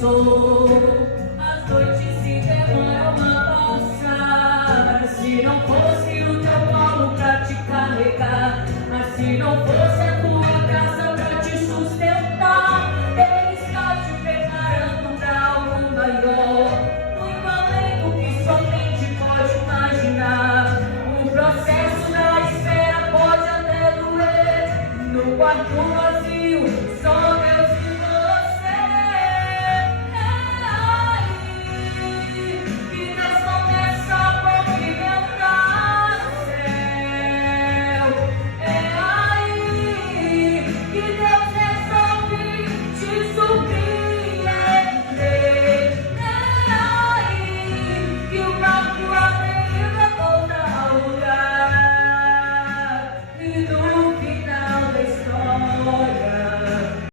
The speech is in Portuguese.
sou. As noites se demoram a passar. Se não fosse o teu colo pra te carregar, mas se não fosse